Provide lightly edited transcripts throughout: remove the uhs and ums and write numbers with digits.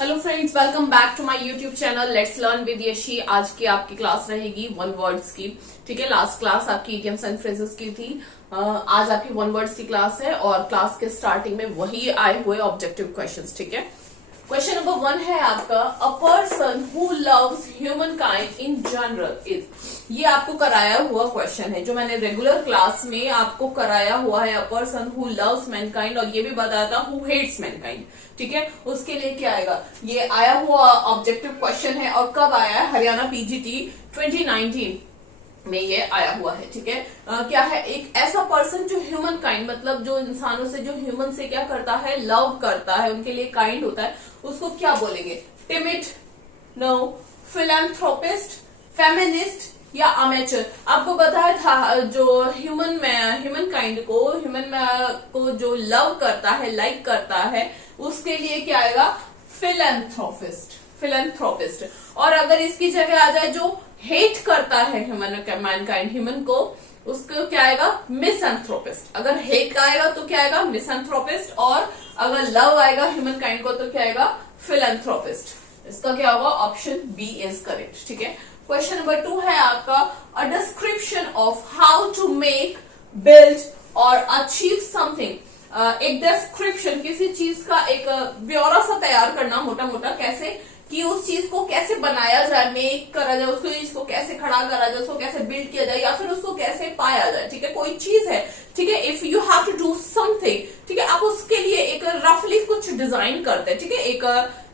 Hello friends, welcome back to my YouTube channel let's learn with Yashi. आज की आपकी class रहेगी वन वर्ड्स की। ठीक है, लास्ट क्लास आपकी इडियम्स एंड फ्रेजेस की थी। आज आपकी वन वर्ड्स की क्लास है और क्लास के स्टार्टिंग में वही आए हुए ऑब्जेक्टिव क्वेश्चंस। ठीक है, क्वेश्चन नंबर 1 है आपका, a person who loves human kind in general is. ये आपको कराया हुआ क्वेश्चन है जो मैंने रेगुलर क्लास में आपको कराया हुआ है। A person who loves Mankind, और ये भी बताया था हु हेट्स मैनकाइंड। ठीक है, उसके लिए क्या आएगा, ये आया हुआ ऑब्जेक्टिव क्वेश्चन है और कब आया है, हरियाणा पीजीटी 2019 में ये आया हुआ है। ठीक है, क्या है, एक ऐसा पर्सन जो ह्यूमन काइंड मतलब जो इंसानों से, जो ह्यूमन से क्या करता है, लव करता है, उनके लिए काइंड होता है, उसको क्या बोलेंगे? टिमिड, नो, फिलैंथ्रोपिस्ट, फेमिनिस्ट या अमेचर। आपको बताया था जो ह्यूमन काइंड को जो लव करता है, लाइक करता है, उसके लिए क्या आएगा, फिलैंथ्रोपिस्ट। और अगर इसकी जगह आ जाए जो हेट करता है ह्यूमन को, उसको क्या आएगा, मिसएंथ्रोपिस्ट। अगर हेट का आएगा तो क्या आएगा, मिसएंथ्रोपिस्ट, और अगर लव आएगा ह्यूमन काइंड को तो क्या आएगा, फिलैंथ्रोपिस्ट। इसका क्या होगा, ऑप्शन बी इज करेक्ट। ठीक है, क्वेश्चन नंबर 2 है आपका, a description of how to make, build और अचीव समथिंग। एक डिस्क्रिप्शन, किसी चीज का एक ब्यौरा सा तैयार करना, मोटा मोटा, कैसे कि उस चीज को कैसे बनाया जाए, मेक करा जाए, उसको इसको कैसे खड़ा करा जाए, उसको कैसे बिल्ड किया जाए, या फिर उसको कैसे पाया जाए। ठीक है, कोई चीज है, ठीक है, if you have to do something, ठीक है, आप उसके लिए एक रफली कुछ डिजाइन करते हैं। ठीक है, एक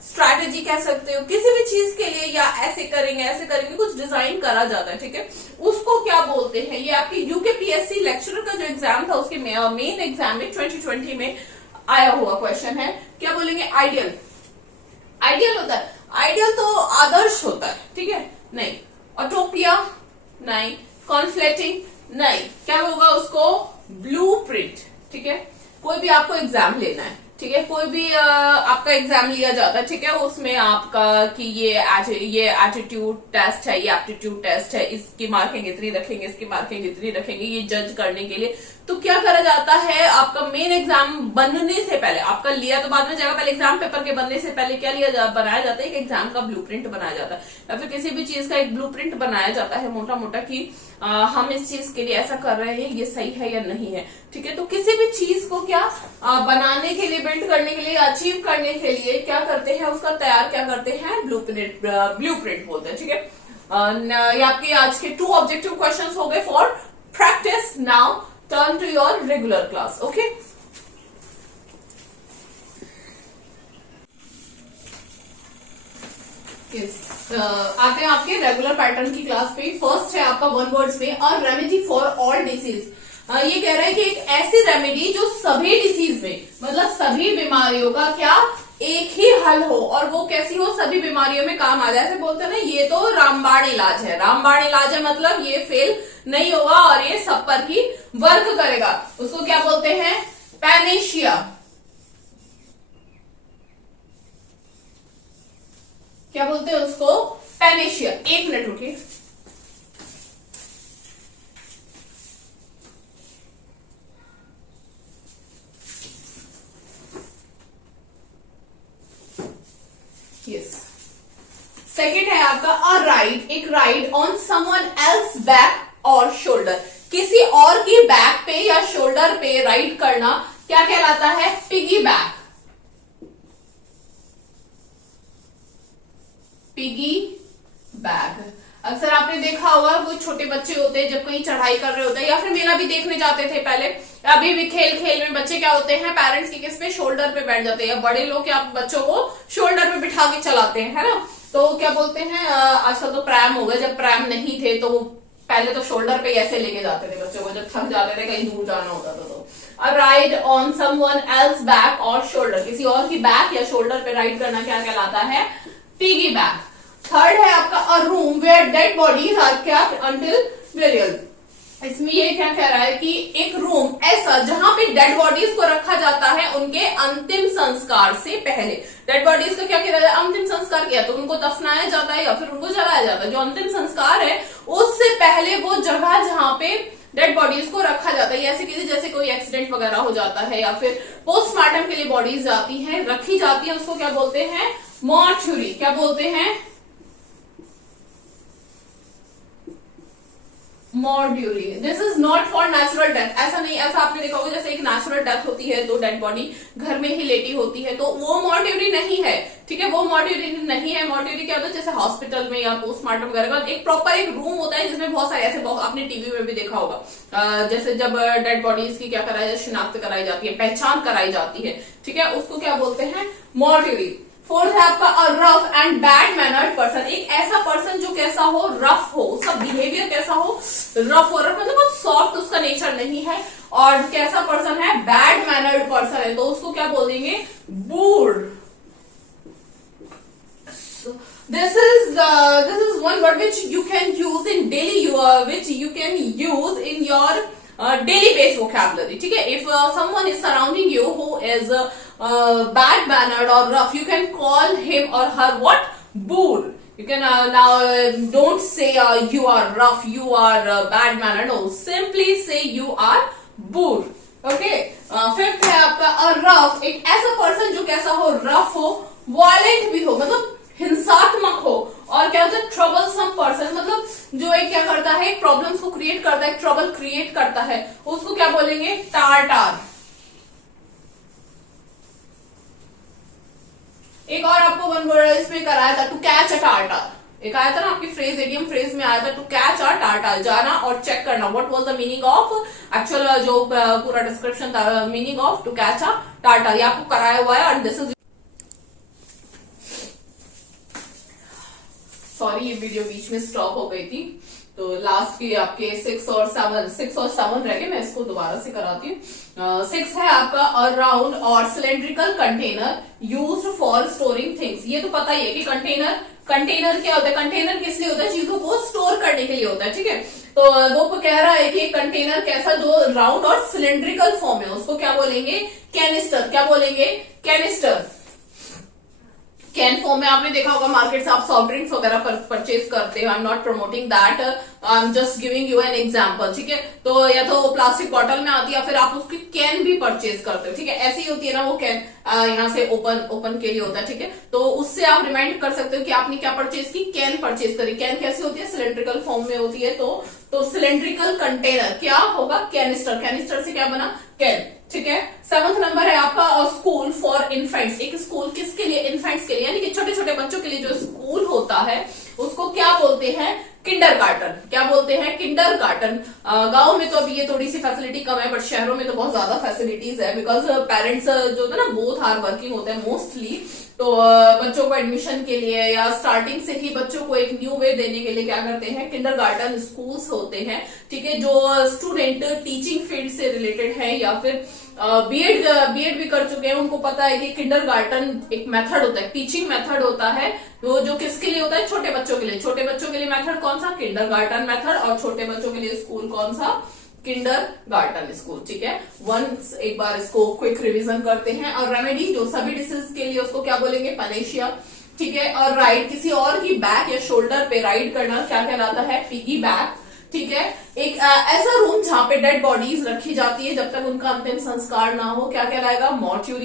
स्ट्रैटेजी कह सकते हो किसी भी चीज के लिए, या ऐसे करेंगे कुछ डिजाइन करा जाता है। ठीक है, उसको क्या बोलते हैं? ये आपकी यूकेपीएससी लेक्चरर का जो एग्जाम था उसके मेन एग्जाम में 2020 में आया हुआ क्वेश्चन है। क्या बोलेंगे? आइडियल होता है, आइडियल तो आदर्श होता है। ठीक है, नहीं। ऑटोपिया नहीं, कॉन्फ्लेटिंग नहीं, क्या होगा उसको, ब्लूप्रिंट। ठीक है, कोई भी आपको एग्जाम लेना है, ठीक है, कोई भी आपका एग्जाम लिया जाता है, ठीक है, उसमें आपका कि ये एटीट्यूड टेस्ट है, ये एप्टीट्यूड टेस्ट है, इसकी मार्किंग इतनी रखेंगे, इसकी मार्किंग इतनी रखेंगे, ये जज करने के लिए तो क्या करा जाता है, आपका मेन एग्जाम बनने से पहले, आपका लिया तो बाद में जाएगा, पहले एग्जाम पेपर के बनने से पहले क्या बनाया जाता है, एक एग्जाम का ब्लूप्रिंट बनाया जाता है, या फिर किसी भी चीज का एक ब्लूप्रिंट बनाया जाता है मोटा मोटा कि हम इस चीज के लिए ऐसा कर रहे हैं, ये सही है या नहीं है। ठीक है, तो किसी भी चीज को क्या बनाने के लिए, बिल्ड करने के लिए, अचीव करने के लिए क्या करते हैं, उसका तैयार क्या करते हैं, ब्लूप्रिंट बोलते हैं। ठीक है, ये आपके आज के 2 ऑब्जेक्टिव क्वेश्चंस हो गए for practice. Now turn to your regular class. Okay, आते हैं आपके रेगुलर पैटर्न की क्लास पे। फर्स्ट है आपका वन वर्ड्स में, a remedy for all disease. ये कह रहा है कि एक ऐसी रेमेडी जो सभी डिसीज में, मतलब सभी बीमारियों का क्या एक ही हल हो, और वो कैसी हो, सभी बीमारियों में काम आ जाए। ऐसे बोलते हैं ना, ये तो रामबाण इलाज है। रामबाण इलाज है मतलब ये फेल नहीं होगा और ये सब पर ही वर्क करेगा। उसको क्या बोलते हैं, पैनेशिया। क्या बोलते हैं उसको, पैनेशिया। 1 मिनट रुकिए। यस, सेकेंड है आपका, अ राइड, एक ride on someone else back और शोल्डर। किसी और की बैक पे या शोल्डर पे राइड करना क्या कहलाता है, पिगी बैक। Piggy back. अक्सर आपने देखा होगा, वो छोटे बच्चे होते हैं जब कहीं चढ़ाई कर रहे होते हैं, या फिर मेला भी देखने जाते थे पहले, अभी भी खेल खेल में बच्चे क्या होते हैं, पेरेंट्स की किस पे, शोल्डर पे बैठ जाते हैं, या बड़े लोग क्या बच्चों को शोल्डर पे बिठा के चलाते हैं, है ना। तो क्या बोलते हैं, आजकल तो प्रैम हो गए, जब प्रैम नहीं थे तो पहले तो शोल्डर पे ऐसे लेके जाते थे बच्चों को, जब थक जाते थे, कहीं दूर जाना होता था तो। A ride on someone else back और शोल्डर, किसी और की बैक या शोल्डर पे राइड करना क्या कहलाता है, पिगी बैक। थर्ड है आपका, a room where dead bodies are kept until burial. इसमें ये क्या कह रहा है कि एक रूम ऐसा जहां पे डेड बॉडीज को रखा जाता है उनके अंतिम संस्कार से पहले। डेड बॉडीज का क्या कह रहा है, अंतिम संस्कार किया तो उनको दफनाया जाता है या फिर उनको जलाया जाता है। जो अंतिम संस्कार है उससे पहले वो जगह जहां पे डेड बॉडीज को रखा जाता है, ऐसे किसी जैसे कोई एक्सीडेंट वगैरह हो जाता है या फिर पोस्टमार्टम के लिए बॉडीज आती हैं, रखी जाती है, उसको क्या बोलते हैं, मॉर्चुरी क्या बोलते हैं? Mortuary. This is not for natural death. ऐसा नहीं, ऐसा आपने देखा होगा जैसे एक नेचुरल डेथ होती है तो डेड बॉडी घर में ही लेटी होती है, तो वो मॉर्ट्यूरी नहीं है, ठीक है, वो मॉर्ट्यूरी नहीं है। मॉर्ट्यूरी क्या होता है, जैसे हॉस्पिटल में या पोस्टमार्टम वगैरह का एक प्रॉपर एक रूम होता है जिसमें बहुत सारे ऐसे, आपने टीवी में भी देखा होगा, जैसे जब डेड बॉडीज की क्या कराई जाती है, शिनाख्त कराई जाती है, पहचान कराई जाती है, ठीक है, उसको क्या बोलते हैं? मॉर्ट्यूरी। फोर्थ है आपका rough and bad mannered person. एक ऐसा पर्सन जो कैसा हो? रफ हो, उसका बिहेवियर कैसा हो? रफ हो। रफ मतलब बहुत सॉफ्ट उसका नेचर नहीं है। और कैसा पर्सन है? बैड मैनर्ड पर्सन है, तो उसको क्या बोल देंगे? बूढ़। This is one word which you can use in daily, which you can use in your daily based vocabulary. ठीक है, if someone is surrounding you who is bad mannered or rough, you can call him or her what? Boor. You can now don't say you are rough, you are bad mannered. No, simply say you are boor. Okay. Fifth है आपका rough। एक ऐसा person जो कैसा हो? Rough हो, violent भी हो, मतलब हिंसात्मक हो, और क्या होता है? ट्रबलसम पर्सन, मतलब जो एक क्या करता है, प्रॉब्लम्स को क्रिएट करता है, ट्रबल क्रिएट करता है, उसको क्या बोलेंगे? टार्टार। एक और आपको वन वर्ड इसमें कराया था, टू कैच अ टार्टार। एक आया था ना आपकी फ्रेज, एडियम फ्रेज में आया था, टू कैच अ टार्टार। जाना और चेक करना, what was the meaning of actual, जो पूरा डिस्क्रिप्शन था, meaning of to catch a tartar, ये आपको कराया हुआ है। और दिस इज, सॉरी ये वीडियो बीच में स्टॉप हो गई थी, तो लास्ट की आपके 6 और 7 रह गए, मैं इसको दोबारा से कराती हूँ। 6 है आपका अराउंड और cylindrical container used for storing things. ये तो पता ही है कि कंटेनर क्या होता है? कंटेनर किस लिए होता है? चीजों को स्टोर करने के लिए होता है, ठीक है। तो वो कह रहा है कि कंटेनर कैसा, जो राउंड और सिलेंड्रिकल फॉर्म है, उसको क्या बोलेंगे? कैनिस्टर। क्या बोलेंगे? कैनिस्टर। कैन फॉर्म में आपने देखा होगा मार्केट से आप सॉफ्ट ड्रिंक्स वगैरह परचेज करते हो। I am not promoting that, I am just giving you an example, ठीक है। तो या तो प्लास्टिक बॉटल में आती है, या फिर आप उसकी कैन भी परचेज करते हो, ठीक है। ऐसी ही होती है ना वो कैन, यहाँ से ओपन के लिए होता है, ठीक है। तो उससे आप रिमाइंड कर सकते हो कि आपने क्या परचेज की? कैन परचेज करी। कैन कैसी होती है? सिलेंड्रिकल फॉर्म में होती है। तो सिलेंड्रिकल कंटेनर क्या होगा? कैनिस्टर। कैनिस्टर से क्या बना? कैन, ठीक है। 7th नंबर है आपका स्कूल फॉर इन्फेंट्स। एक स्कूल किसके लिए? इन्फेंट्स के लिए, यानी कि छोटे छोटे बच्चों के लिए जो स्कूल होता है उसको क्या बोलते हैं? किंडरगार्टन। क्या बोलते हैं? किंडरगार्टन। गांव में तो अभी ये थोड़ी सी फैसिलिटी कम है, बट शहरों में तो बहुत ज्यादा फैसिलिटीज है, बिकॉज पेरेंट्स जो होते हैं ना, बोथ आर वर्किंग होते हैं मोस्टली। तो बच्चों को एडमिशन के लिए या स्टार्टिंग से ही बच्चों को एक न्यू वे देने के लिए क्या करते हैं? किंडरगार्टन स्कूल्स होते हैं, ठीक है। जो स्टूडेंट टीचिंग फील्ड से रिलेटेड है या फिर बीएड भी कर चुके हैं, उनको पता है कि किंडरगार्टन एक मेथड होता है, टीचिंग मेथड होता है, वो जो किसके लिए होता है? छोटे बच्चों के लिए। छोटे बच्चों के लिए मेथड कौन सा? Kindergarten method. और छोटे बच्चों के लिए स्कूल कौन सा? किंडरगार्टन स्कूल, ठीक है। वंस एक बार इसको क्विक रिवीजन करते हैं। और रेमेडी जो सभी डिसीज के लिए, उसको क्या बोलेंगे? पनेशिया, ठीक है। और राइड, किसी और की बैक या शोल्डर पे राइड करना क्या कहलाता है? पिगी बैक, ठीक है। एक ऐसा रूम जहां पे डेड बॉडीज रखी जाती है जब तक उनका अंतिम संस्कार ना हो, क्या कहलाएगा? मॉर्च्यूरी।